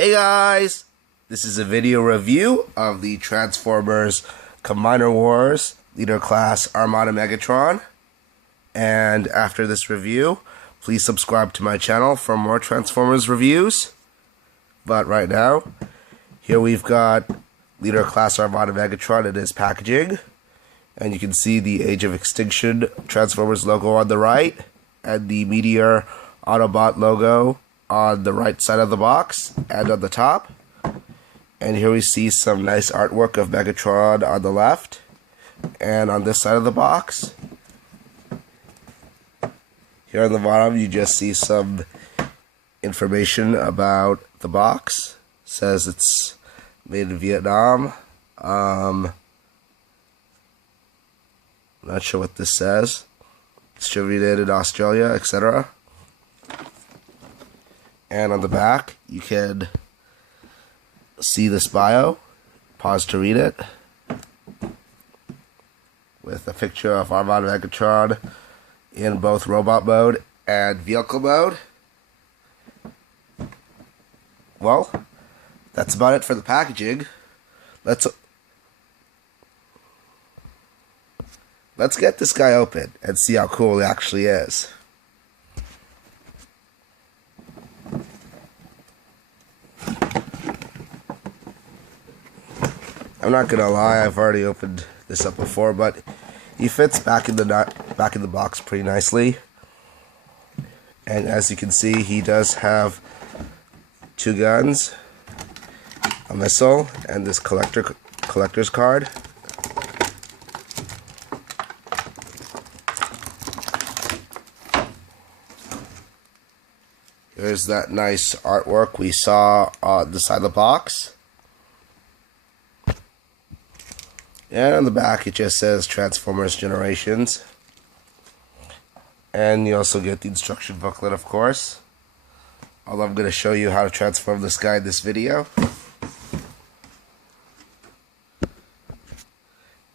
Hey guys! This is a video review of the Transformers Combiner Wars Leader Class Armada Megatron. And after this review, please subscribe to my channel for more Transformers reviews. But right now, here we've got Leader Class Armada Megatron in his packaging. And you can see the Age of Extinction Transformers logo on the right, and the Meteor Autobot logo on the right side of the box and on the top. And here we see some nice artwork of Megatron on the left and on this side of the box. Here on the bottom you just see some information about the box. It says it's made in Vietnam. I'm not sure what this says. Distributed in Australia, etc. And on the back, you can see this bio. Pause to read it. With a picture of Armada Megatron in both robot mode and vehicle mode. Well, that's about it for the packaging. Let's get this guy open and see how cool he actually is. I'm not gonna lie, I've already opened this up before, but he fits back in the box pretty nicely. And as you can see, he does have two guns, a missile, and this collector's card. Here's that nice artwork we saw on the side of the box. And on the back it just says Transformers Generations. And you also get the instruction booklet, of course. Although I'm going to show you how to transform this guy in this video.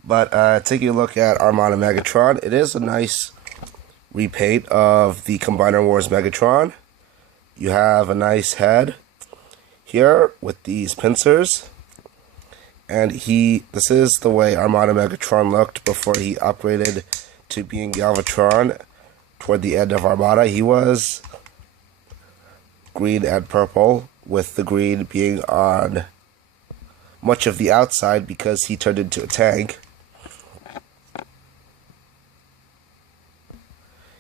But taking a look at Armada Megatron, it is a nice repaint of the Combiner Wars Megatron. You have a nice head here with these pincers. And this is the way Armada Megatron looked before he upgraded to being Galvatron toward the end of Armada. He was green and purple, with the green being on much of the outside because he turned into a tank.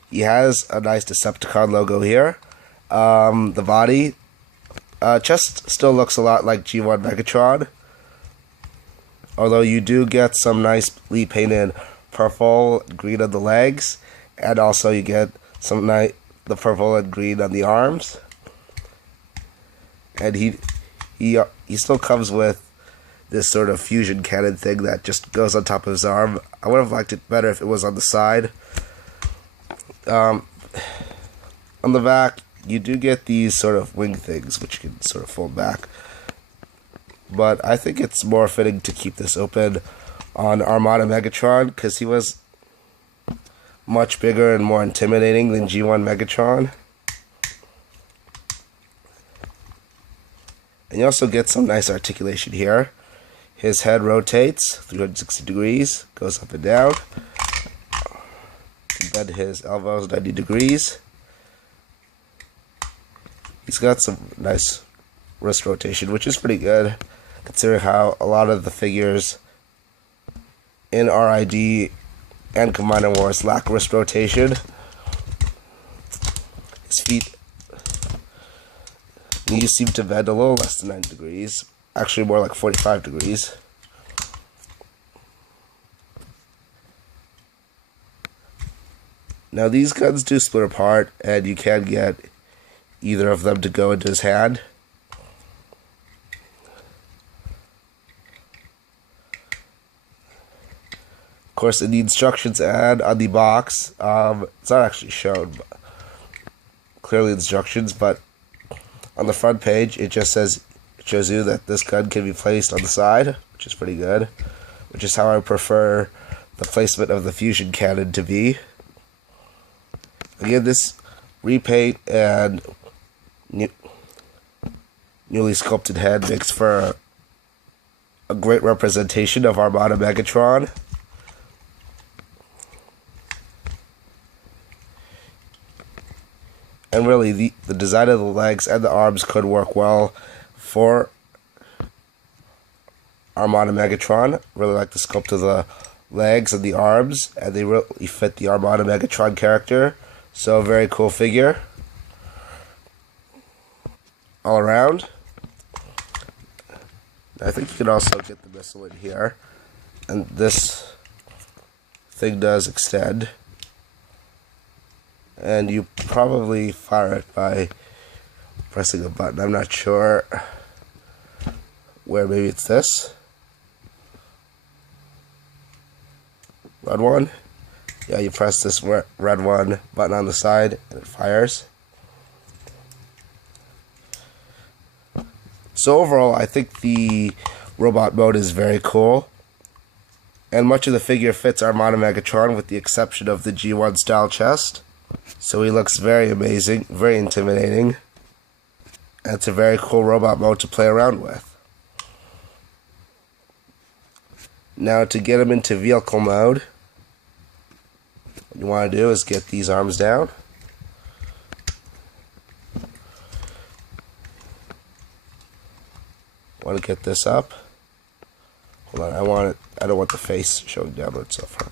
He has a nice Decepticon logo here. The body just still looks a lot like G1 Megatron. Although you do get some nicely painted purple and green on the legs, and also you get some the purple and green on the arms. And he still comes with this sort of fusion cannon thing that just goes on top of his arm. I would have liked it better if it was on the side. On the back, you do get these sort of wing things, which you can sort of fold back. But I think it's more fitting to keep this open on Armada Megatron because he was much bigger and more intimidating than G1 Megatron. And you also get some nice articulation here. His head rotates 360 degrees, goes up and down. Bend his elbows 90 degrees. He's got some nice wrist rotation, which is pretty good, considering how a lot of the figures in RID and Combiner Wars lack wrist rotation. His feet knees seem to bend a little less than 90 degrees, actually more like 45 degrees. Now these guns do split apart, and you can get either of them to go into his hand. Of course, in the instructions and on the box, it's not actually shown clearly instructions, but on the front page it just shows you that this gun can be placed on the side, which is pretty good, which is how I prefer the placement of the fusion cannon to be. Again, this repaint and newly sculpted head makes for a great representation of Armada Megatron. And really, the design of the legs and the arms could work well for Armada Megatron. Really like the sculpt of the legs and the arms, and they really fit the Armada Megatron character. So, very cool figure all around. I think you can also get the missile in here, and this thing does extend, and you probably fire it by pressing a button. I'm not sure where. Maybe it's this red one. Yeah, you press this red one button on the side and it fires. So overall, I think the robot mode is very cool, and much of the figure fits Armada Megatron with the exception of the G1 style chest. So he looks very amazing, very intimidating, and it's a very cool robot mode to play around with. Now to get him into vehicle mode, what you want to do is get these arms down. Want to get this up. Hold on, I don't want the face showing downwards so far.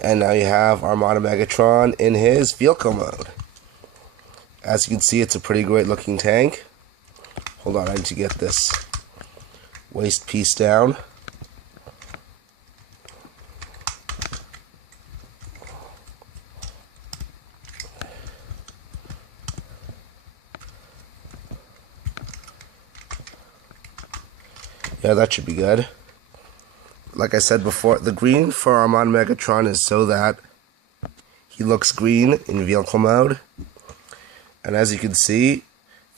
And now you have Armada Megatron in his vehicle mode. As you can see, it's a pretty great looking tank. Hold on, I need to get this waist piece down. Yeah, that should be good. Like I said before, the green for Armada Megatron is so that he looks green in vehicle mode. And as you can see,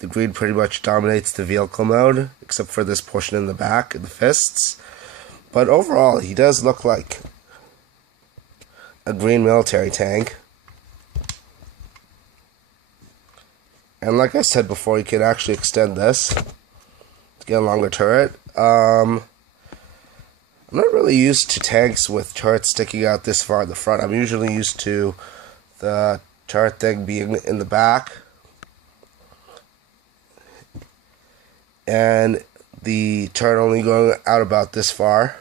the green pretty much dominates the vehicle mode, except for this portion in the back and the fists. But overall, he does look like a green military tank. And like I said before, you can actually extend this to get a longer turret. I'm not really used to tanks with turrets sticking out this far in the front. I'm usually used to the turret thing being in the back, and the turret only going out about this far.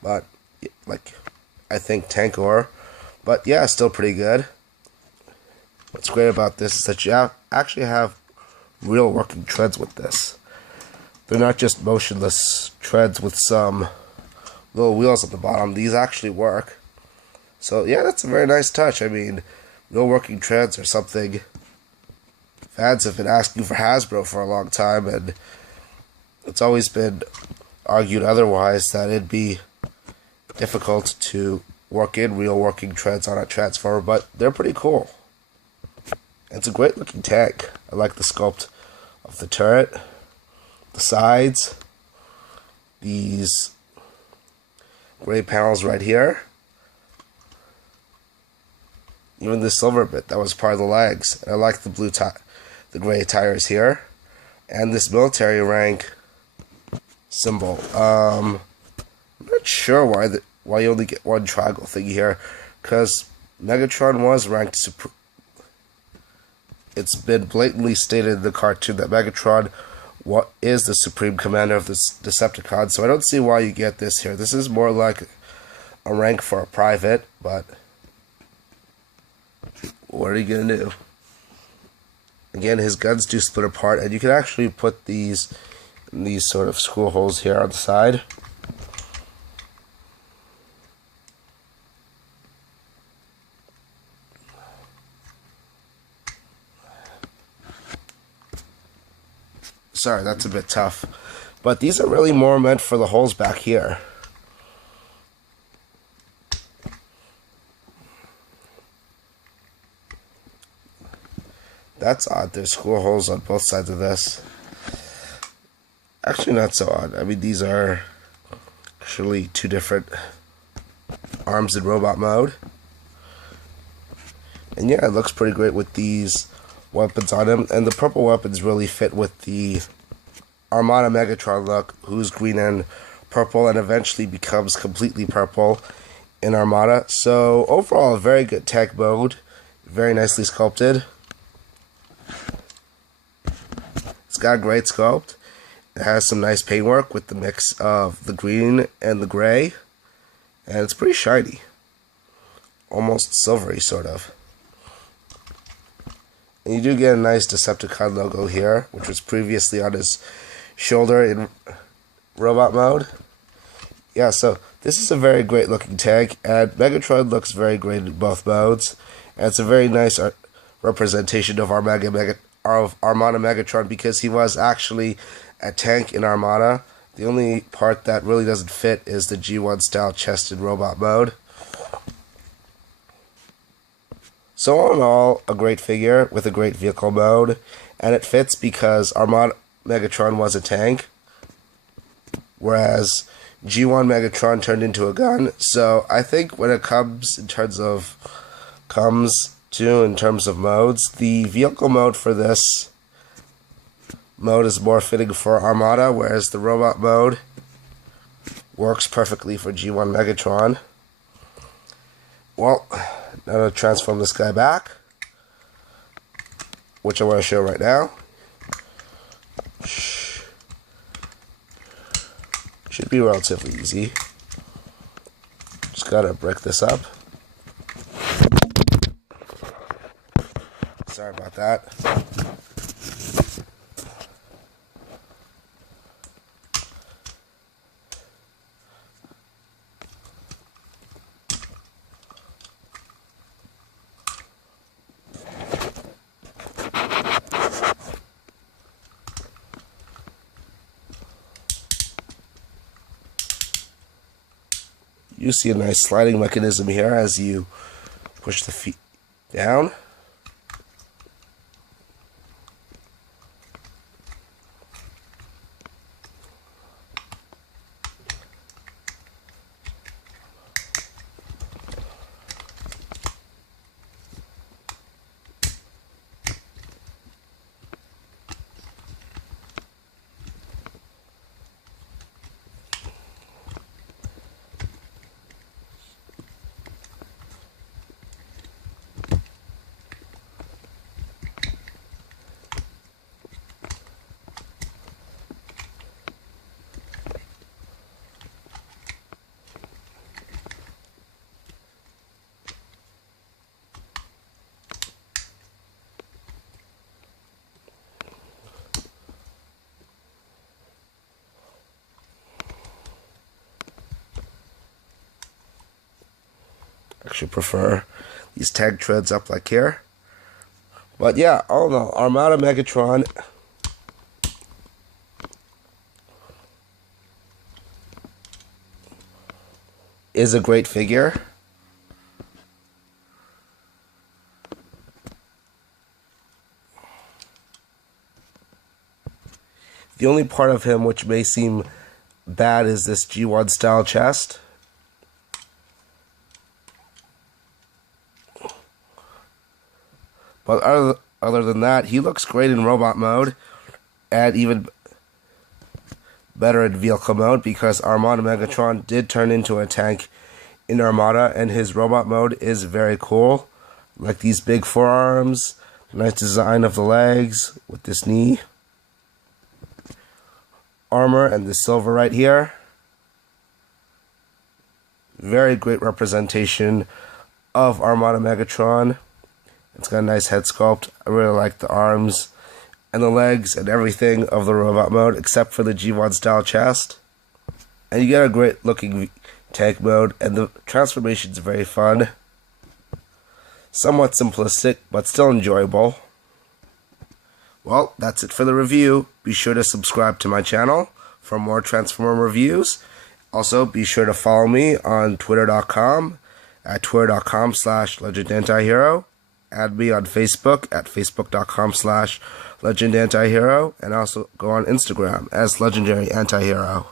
But, like, I think Tankor. But yeah, still pretty good. What's great about this is that you actually have real working treads with this. They're not just motionless treads with some little wheels at the bottom. These actually work. So yeah, that's a very nice touch. I mean, real working treads are something fans have been asking for Hasbro for a long time, and it's always been argued otherwise that it'd be difficult to work in real working treads on a Transformer, but they're pretty cool. It's a great looking tank. I like the sculpt of the turret, the sides, these gray panels right here, even the silver bit that was part of the legs. I like the the gray tires here, and this military rank symbol. I'm not sure why you only get one triangle thing here, because Megatron was ranked supreme. It's been blatantly stated in the cartoon that Megatron is the supreme commander of this Decepticon, so I don't see why you get this here. This is more like a rank for a private, but what are you gonna do? Again, his guns do split apart, and you can actually put these in these sort of screw holes here on the side. Sorry, that's a bit tough. But these are really more meant for the holes back here. That's odd. There's screw holes on both sides of this. Actually, not so odd. I mean, these are actually two different arms in robot mode. And yeah, it looks pretty great with these weapons on him. And the purple weapons really fit with the Armada Megatron look, who's green and purple and eventually becomes completely purple in Armada. So overall, a very good tank mode. Very nicely sculpted. It's got a great sculpt. It has some nice paintwork with the mix of the green and the gray. And it's pretty shiny. Almost silvery, sort of. And you do get a nice Decepticon logo here, which was previously on his shoulder in robot mode. Yeah, so this is a very great looking tank, and Megatron looks very great in both modes. And it's a very nice representation of Armada Megatron, because he was actually a tank in Armada. The only part that really doesn't fit is the G1 style chest in robot mode. So all in all, a great figure with a great vehicle mode, and it fits because Armada Megatron was a tank, whereas G1 Megatron turned into a gun. So I think when it comes in terms of modes, the vehicle mode for this mode is more fitting for Armada, whereas the robot mode works perfectly for G1 Megatron. Well, now to transform this guy back, which I want to show right now. Should be relatively easy. Just gotta break this up. Sorry about that. You see a nice sliding mechanism here as you push the feet down. Actually prefer these tag treads up like here. But yeah, all in all, Armada Megatron is a great figure. The only part of him which may seem bad is this G1 style chest. But other than that, he looks great in robot mode, and even better in vehicle mode because Armada Megatron did turn into a tank in Armada, and his robot mode is very cool. Like these big forearms, nice design of the legs with this knee armor and the silver right here. Very great representation of Armada Megatron. It's got a nice head sculpt. I really like the arms and the legs and everything of the robot mode except for the G1 style chest. And you get a great looking tank mode, and the transformation is very fun. Somewhat simplistic, but still enjoyable. Well, that's it for the review. Be sure to subscribe to my channel for more Transformer reviews. Also, be sure to follow me on twitter.com at twitter.com/legendantihero. Add me on Facebook at facebook.com/legendantihero. And also go on Instagram as Legendary Antihero.